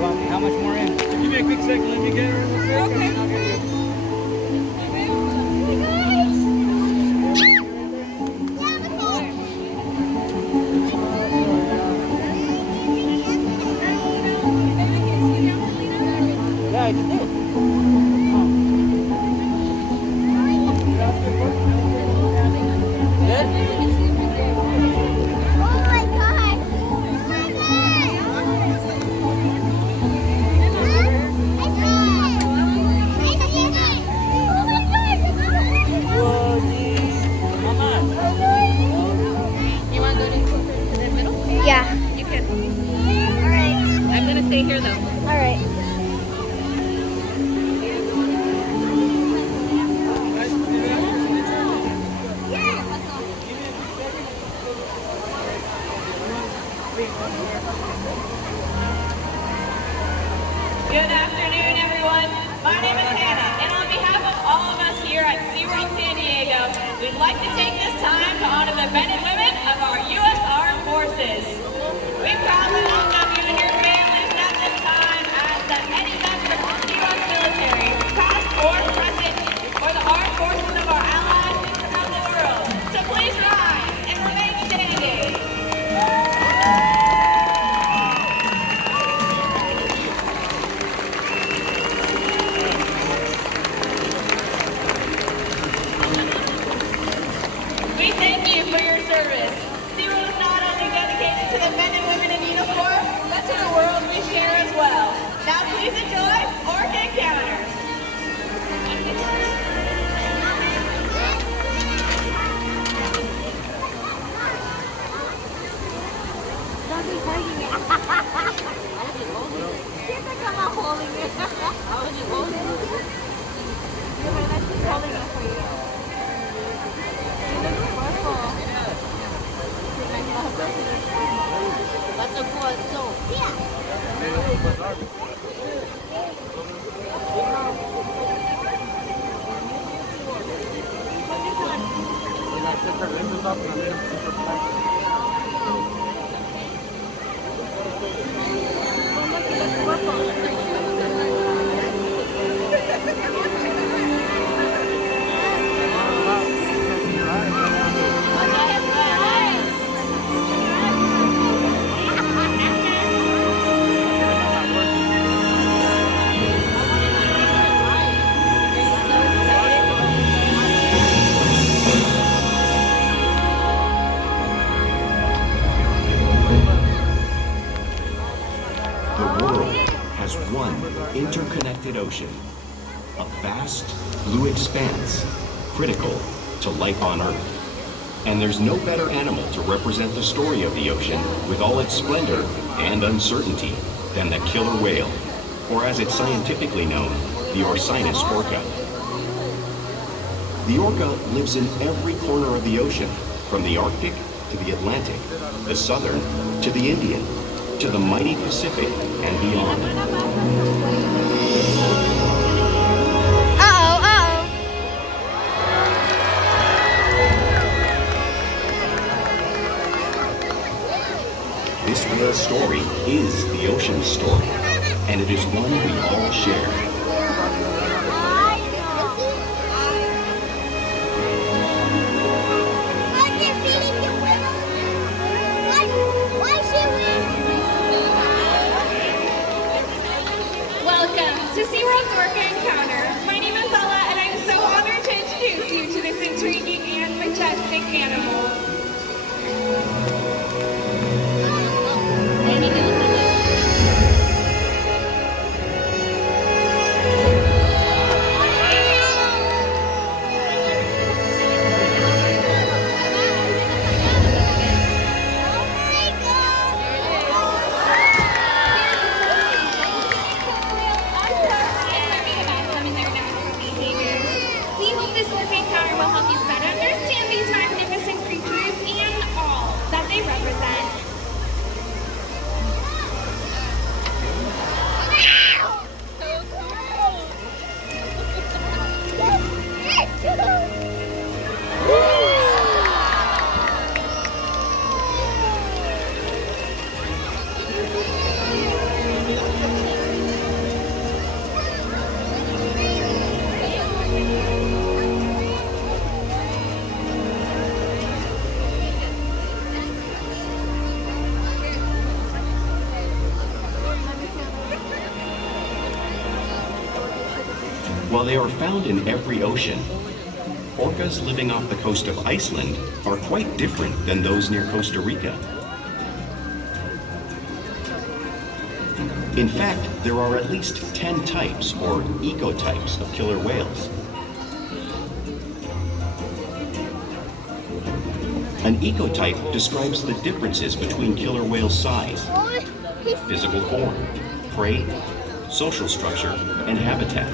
Well, how much more in? Give me a quick second. Let me get her real quick. Okay. And I'll get you. Yeah, I just did. Yeah. You can. Alright. I'm gonna stay here though. Alright. Good afternoon, everyone. My name is Hannah, and on behalf of all of us here at SeaWorld San Diego, we'd like to take this time to honor the men and women of our U.S. Armed Forces. We proudly welcome you and your families at this time as any member of the U.S. military, past or present, or the armed forces of our allies around the world. So please rise and remain standing. We thank you for your service. SeaWorld is not only dedicated to the men and women in uniform, but to the world we share as well. Now please enjoy Orca Encounters. Don't be hugging it. Kids are come out holding it. How would you hold it? Yeah, but I'm just holding it for you. You look purple. That's a good soap. Yeah. The world has one interconnected ocean, a vast blue expanse critical to life on Earth. And there's no better animal to represent the story of the ocean with all its splendor and uncertainty than the killer whale, or as it's scientifically known, the Orcinus orca. The orca lives in every corner of the ocean, from the Arctic to the Atlantic, the Southern to the Indian, to the mighty Pacific and beyond. This whale's story is the ocean's story, and it is one we all share. Welcome to SeaWorld's Orca Encounter. My name is Ella, and I'm so honored to introduce you to this intriguing and majestic animal. We hope this Orca Encounter will help you better understand these magnificent creatures While they are found in every ocean, orcas living off the coast of Iceland are quite different than those near Costa Rica. In fact, there are at least 10 types, or ecotypes, of killer whales. An ecotype describes the differences between killer whale size, physical form, prey, social structure, and habitat.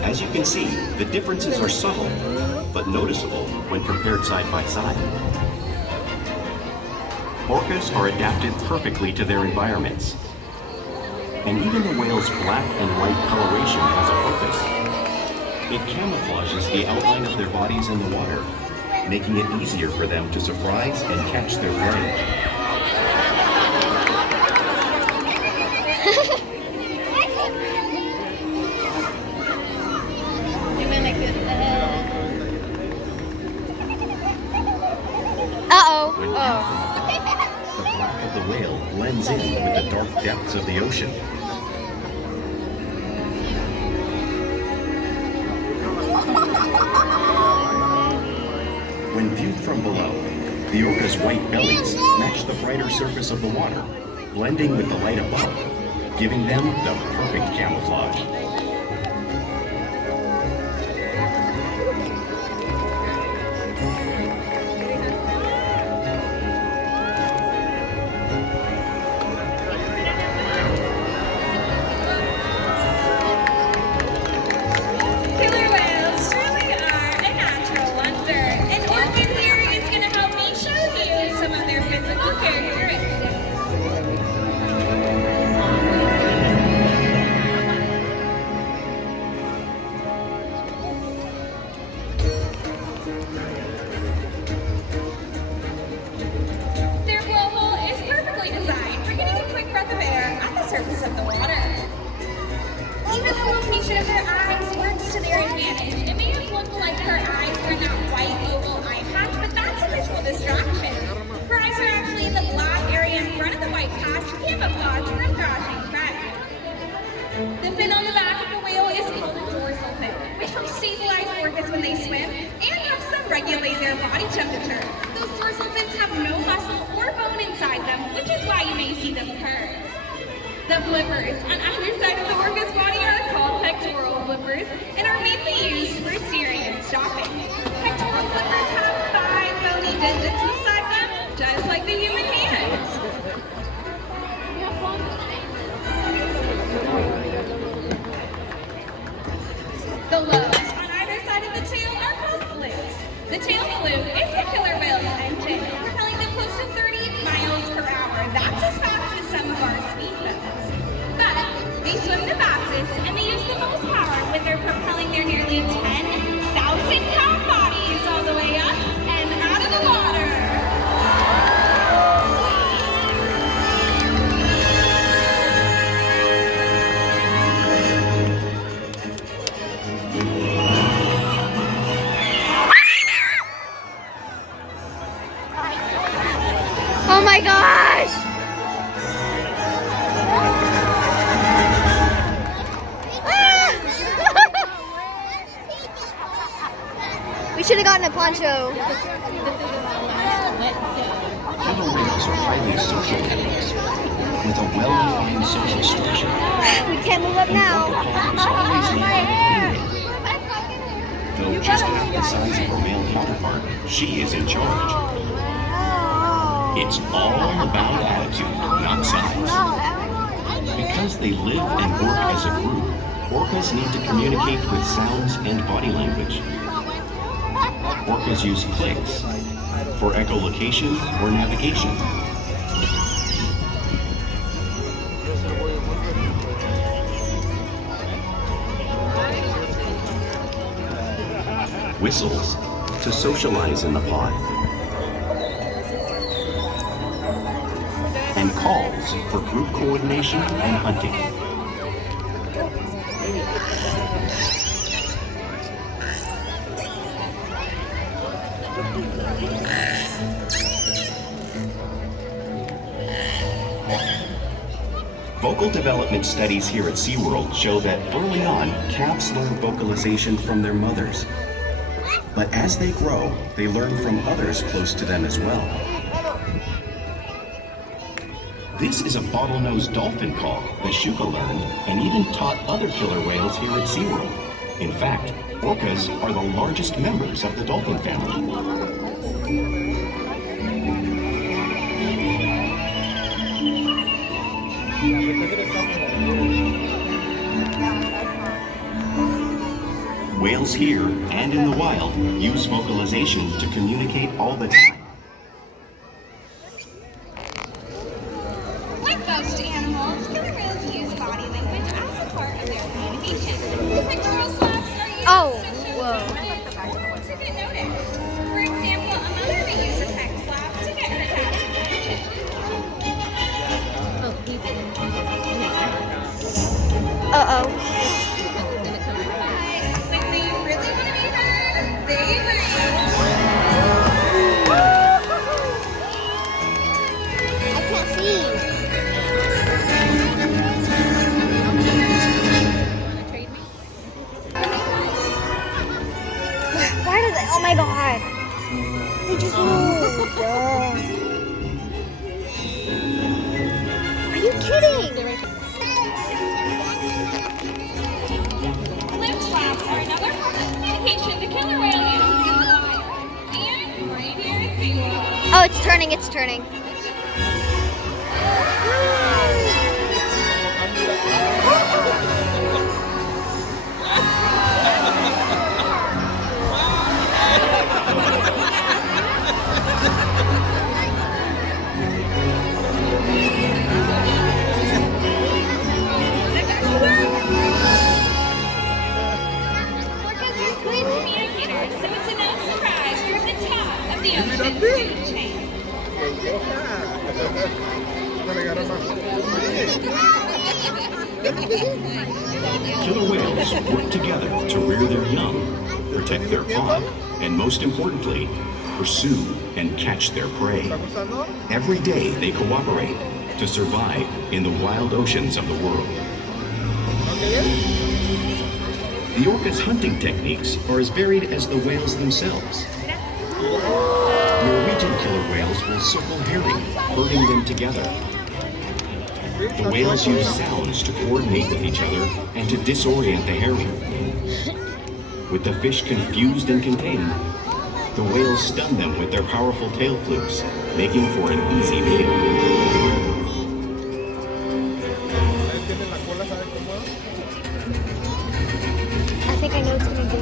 As you can see, the differences are subtle, but noticeable when compared side by side. Orcas are adapted perfectly to their environments. And even the whale's black and white coloration has a purpose. It camouflages the outline of their bodies in the water, making it easier for them to surprise and catch their prey. The black of the whale blends in with the dark depths of the ocean. When viewed from below, the orca's white bellies match the brighter surface of the water, blending with the light above, giving them the perfect camouflage. The fin on the back of the whale is called a dorsal fin, which helps stabilize orcas when they swim and helps them regulate their body temperature. Those dorsal fins have no muscle or bone inside them, which is why you may see them curve. The flippers on either side of the orca's body are called pectoral flippers and are mainly used for steering and stopping. Pectoral flippers have 5 bony digits inside them, just like the human hand. The lobes on either side of the tail are called flukes. The tail fluke is the killer whale's engine, propelling them close to 30 miles per hour. That's as fast as some of our speedboats. But they swim the fastest and they use the most power when they're propelling their nearly 10,000-pound bodies all the way up and out of the water. Oh my gosh! We should have gotten a poncho. Killer whales are highly social animals with a well-defined social structure. We can't move up now. Is always leading. Though just half the size of her male counterpart, she is in charge. It's all about attitude, not size. Because they live and work as a group, orcas need to communicate with sounds and body language. Orcas use clicks for echolocation or navigation. Whistles to socialize in the pod. And calls for group coordination and hunting. Vocal development studies here at SeaWorld show that early on, calves learn vocalization from their mothers. But as they grow, they learn from others close to them as well. This is a bottlenose dolphin call that Shuka learned and even taught other killer whales here at SeaWorld. In fact, orcas are the largest members of the dolphin family. Whales here and in the wild use vocalization to communicate all the time. Like most animals, killer whales use body language as a part of their communication. Pictorial slaps are used to show dominance to get noticed. For example, a mother may use a peck slap to get her calf's attention. Uh-oh. When they really want to be heard, they ring. I can't see. Why did they? Oh my god. They just moved. Are you kidding? Lip slaps are another form of communication the killer whale uses in the wild. And right here at SeaWorld. Oh, it's turning, it's turning. Orcas are good communicators, so it's no surprise we're at the top of the ocean food chain. Killer whales work together to rear their young, protect their fawn, and most importantly, pursue and catch their prey. Every day they cooperate to survive in the wild oceans of the world. The orca's hunting techniques are as varied as the whales themselves. Norwegian killer whales will circle herring, herding them together. The whales use sounds to coordinate with each other and to disorient the herring. With the fish confused and contained, the whales stun them with their powerful tail flukes, making for an easy meal. I think I know what's gonna do.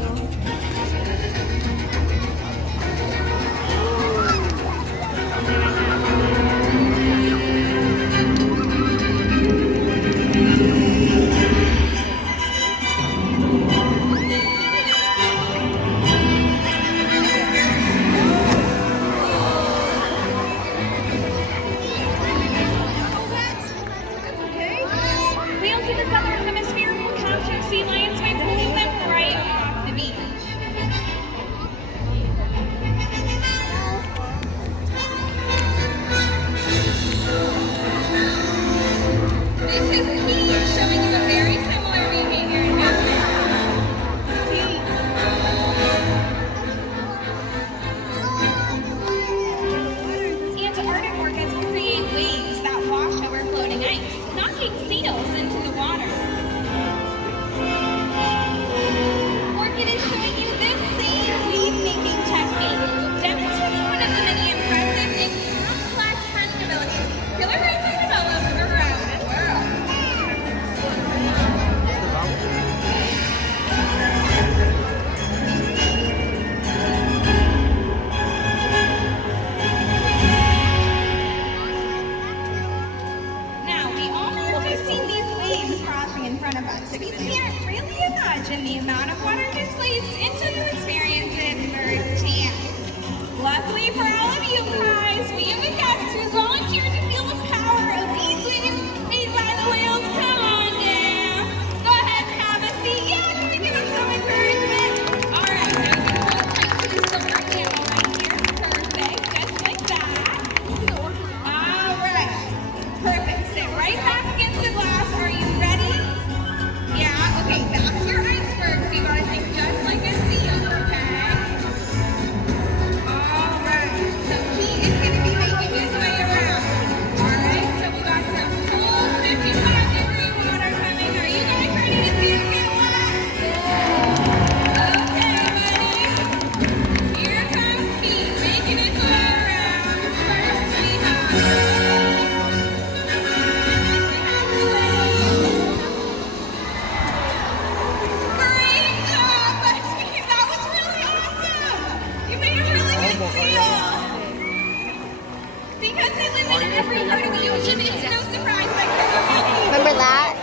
imagine it's no surprise that killer whales. Remember that?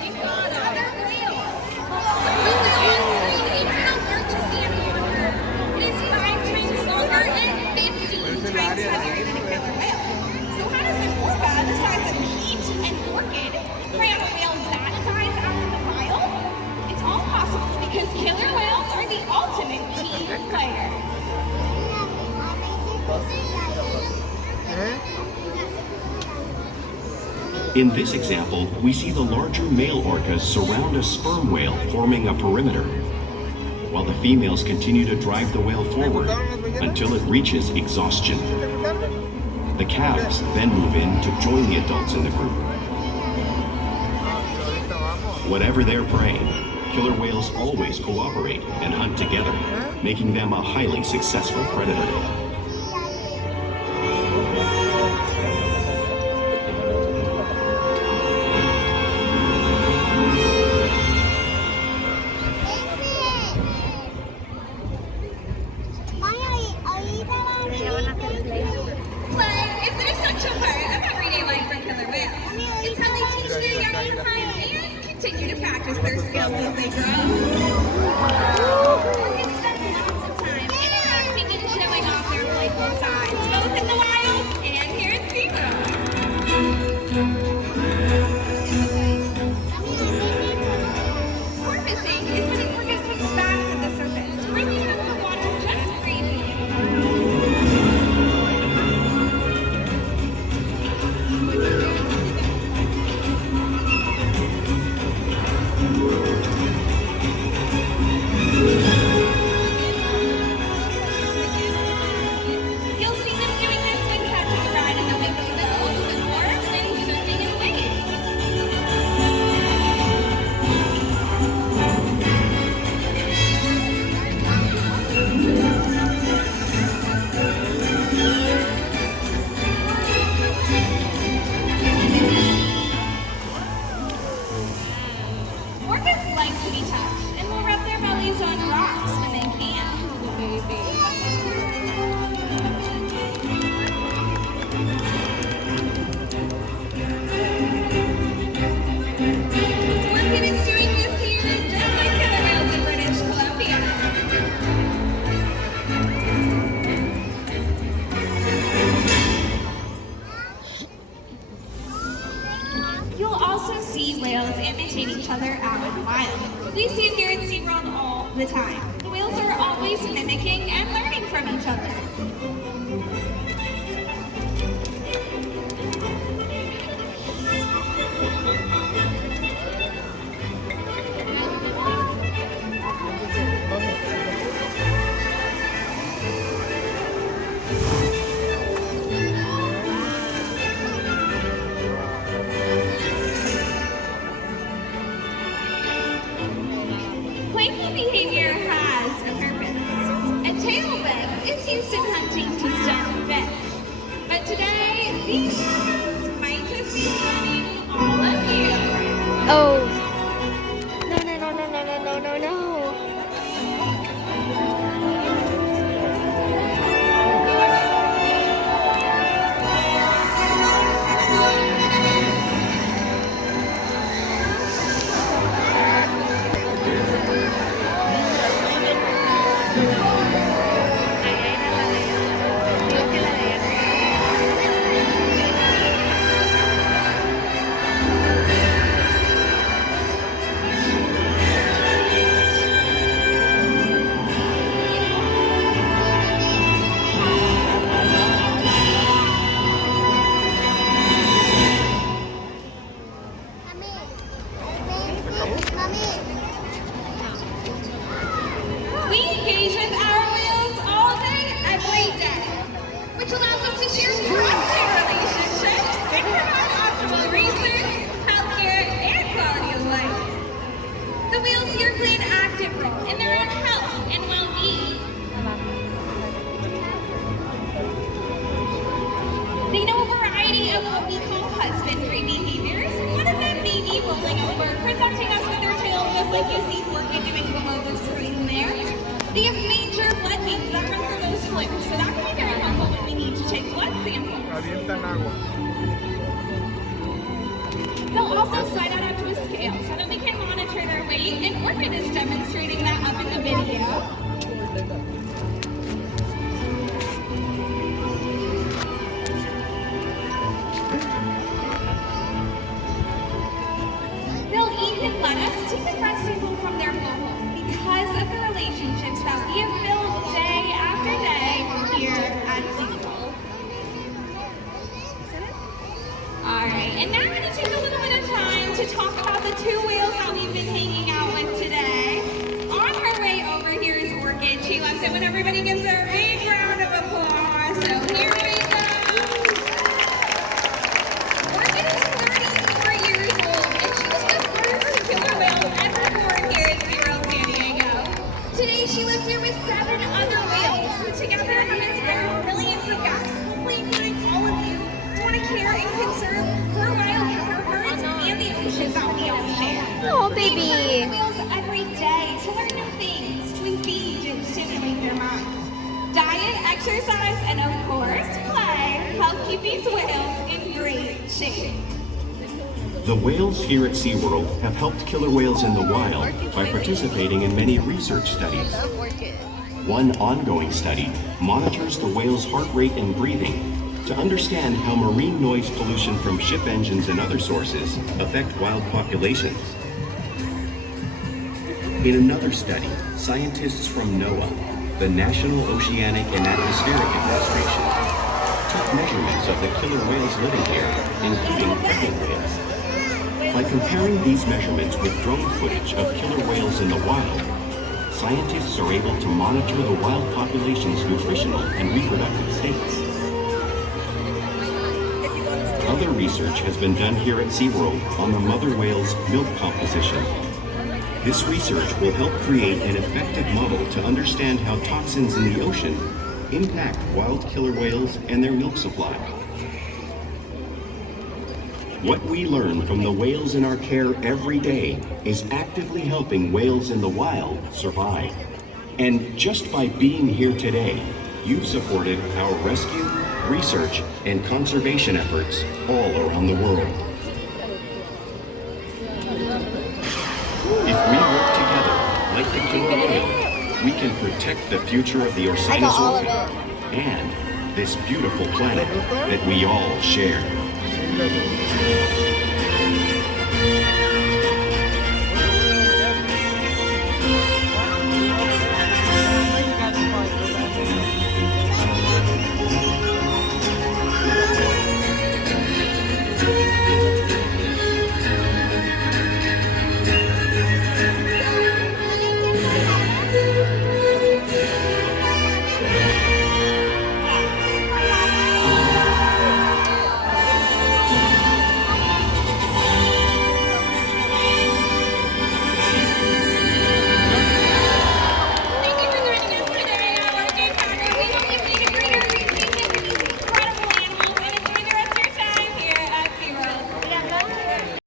They've got other whales. The blue whale on screen is the largest animal on Earth. It is 5 times longer and 15 times heavier than a killer whale. So how does an orca the size of peach and orchid cram a whale that size out in the wild? It's all possible because killer whales are the ultimate team players. In this example, we see the larger male orcas surround a sperm whale, forming a perimeter, while the females continue to drive the whale forward until it reaches exhaustion. The calves then move in to join the adults in the group. Whatever their prey, killer whales always cooperate and hunt together, making them a highly successful predator. Play is an essential part of everyday life for killer whales. It's how they teach their young to hunt and continue to practice their skills as they grow. Orcas spend lots of time interacting and showing off their playful sides, both in the wild and here at SeaWorld. Porpoising is when an orca swims fast at the surface, bringing up the water just breathing. You'll see them doing this when catching a ride in the wake of the ocean or when surfing in waves. Orcas like to be touched and will rub their bellies on rocks when they can. Orca is doing this here just like killer whales in British Columbia. You'll also see whales imitate each other out in the wild. We see it here at SeaWorld all the time. The whales are always mimicking and learning from each other. Playful behavior has a purpose. A tail whip is used in hunting to stun fish. But today, these whales might just be stunning all of you. Oh. No, no, no, no, no, no, no, no, no. We engage with our whales all day, every day, which allows us to share trusting relationships and provide optimal research, healthcare, and quality of life. The whales here play an active role in their own health and well-being. They know a variety of what we call husbandry behaviors. One of them may be rolling over, presenting us with their tail just like you see Orca doing below the screen there. They have major blood veins that run through those flares, so that can be very helpful when we need to take blood samples. everybody gives a big round of applause. So here we go. Orca is 34 years old, and she was the first killer whale ever born here at SeaWorld San Diego. Today she lives here with 7 other whales, who together have inspired millions of guests, hopefully including all of you, to want to care and conserve her wild counterparts and the oceans out in the ocean. Oh, baby. Whales every day to learn new things, to engage and stimulate their minds. Diet, exercise, and of course, play help keep these whales in great shape. The whales here at SeaWorld have helped killer whales in the wild by participating in many research studies. One ongoing study monitors the whale's heart rate and breathing to understand how marine noise pollution from ship engines and other sources affect wild populations. In another study, scientists from NOAA, the National Oceanic and Atmospheric Administration, took measurements of the killer whales living here, including pregnant whales. By comparing these measurements with drone footage of killer whales in the wild, scientists are able to monitor the wild population's nutritional and reproductive states. Other research has been done here at SeaWorld on the mother whale's milk composition. This research will help create an effective model to understand how toxins in the ocean impact wild killer whales and their milk supply. What we learn from the whales in our care every day is actively helping whales in the wild survive. And just by being here today, you've supported our rescue, research, and conservation efforts all around the world. If we work together, like the killer whale, we can protect the future of the Orcina's orca and this beautiful planet that we all share.